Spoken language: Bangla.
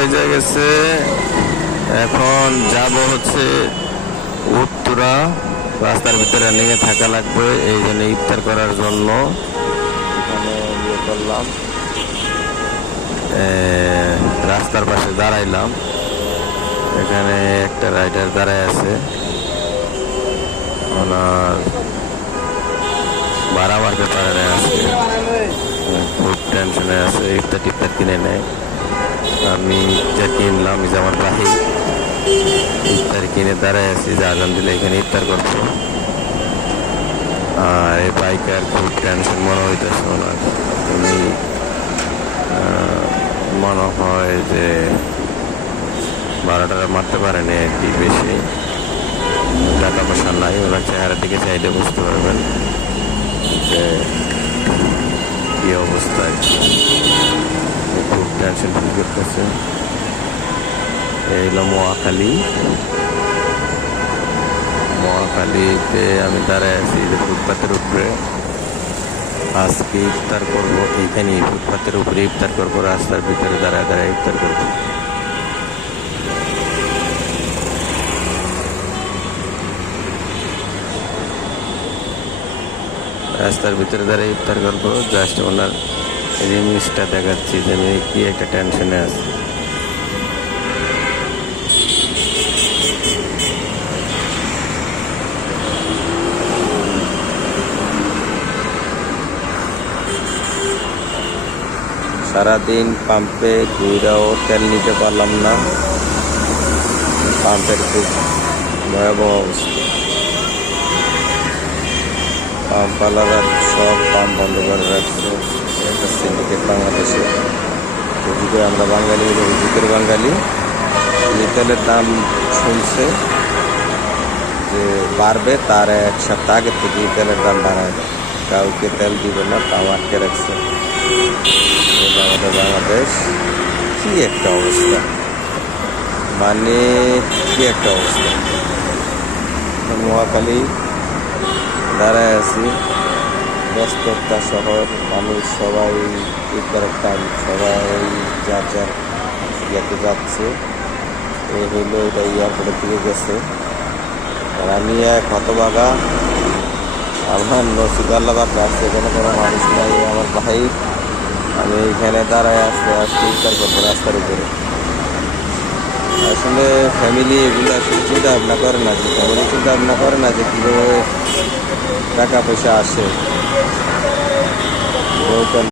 বেজে গেছে। এখন যাব হচ্ছে উত্তরা। রাস্তার ভিতরে নেমে থাকা লাগবে, এই জন্য ইফতার করার জন্য এখানে ইয়ে করলাম, রাস্তার পাশে দাঁড়াইলাম। এখানে একটা রাইডার দাঁড়ায় আছে, ওনার ভাড়া মারতে পারে না আজকে, খুব টেনশনে আছে। ইফতার টিফতার কিনে নেয়। আমি ইফতার কিনলাম, যে আমার ভাই ইফতার কিনে দাঁড়ায় আছি যে আজান দিলে এখানে ইফতার করবো। আর এই বাইকার খুব টেনশন মনে হইতেছে ওনার। উনি মনে হয় যে ভাড়াটা মারতে পারেনি আর কি, বেশি টাকা পয়সা নাই। ওনার চেহারা দিকে চাইলে বুঝতে পারবেন যে কি অবস্থায়, খুব টেনশন ফিল করতেছে। এই হলো মহাখালীতে আমি দাঁড়ায় আছি যে ফুটপাতের উপরে। আজকে ইফতার করবো এইখানে, ফুটপাতের উপরে ইফতার করবো, রাস্তার ভিতরে দাঁড়ায় দাঁড়ায় ইফতার করবো। রাস্তার ভিতরে দাঁড়ায় ইফতার করবো। জাস্ট ওনার জিনিসটা দেখাচ্ছি যে আমি কি একটা টেনশনে আছি। সারাদিন পাম্পে ঘুরেও তেল নিতে পারলাম না। পাম্পের খুব ভয়াবহ অবস্থা। পাম্পওয়ালারা সব পাম্প বন্ধ করে রাখছে। একটা সিন্ডিকেট বাংলাদেশে, এদিকে আমরা বাঙালি, ভিতরে বাঙালি। তেলের দাম শুনছে যে বাড়বে, তার এক সপ্তাহ আগের থেকে তেলের দাম বাড়ায় দেয়। কাউকে তেল দিবে না, তাও আটকে রাখছে। আমাদের বাংলাদেশ কি একটা অবস্থা, মানে কি একটা অবস্থা। মহাখালী দাঁড়ায় আছি, ব্যস্ততা শহর, মানুষ সবাই ইফতারের টাইম, সবাই যার যার ইয়াতে যাচ্ছে। এই হইলো, এটা এয়ারপোর্টের দিকে গেছে। আর আমি এক হতবাগা, আমার নসিব আল্লাহ আছে, এখানে কোনো মানুষ নাই। আমার ভাই, আমি এখানে দাঁড়ায় আস্তে আস্তে ইফতার করবো রাস্তার উপরে। আসলে ফ্যামিলি এগুলো আসলে চিন্তা ভাবনা করে না, যে ফ্যামিলি চিন্তা ভাবনা করে না যে কীভাবে টাকা পয়সা আসে।